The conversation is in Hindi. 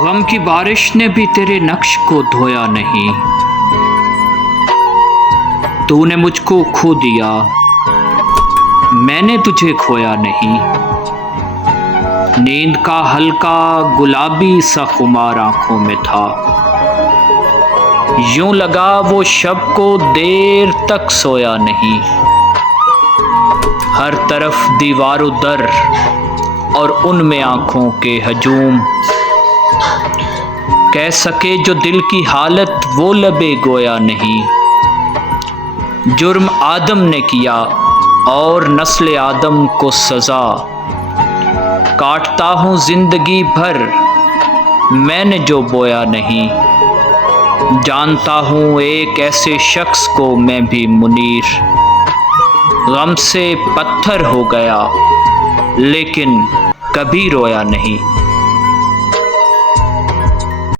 गम की बारिश ने भी तेरे नक्श को धोया नहीं। तूने मुझको खो दिया, मैंने तुझे खोया नहीं। नींद का हल्का गुलाबी सा खुमार आंखों में था। यूं लगा वो शब को देर तक सोया नहीं। हर तरफ दीवारों दर और उनमें आंखों के हजूम। कह सके जो दिल की हालत वो लबे गोया नहीं। जुर्म आदम ने किया और नस्ल आदम को सजा। काटता हूँ जिंदगी भर मैंने जो बोया नहीं। जानता हूँ एक ऐसे शख्स को मैं भी मुनीर। गम से पत्थर हो गया लेकिन कभी रोया नहीं।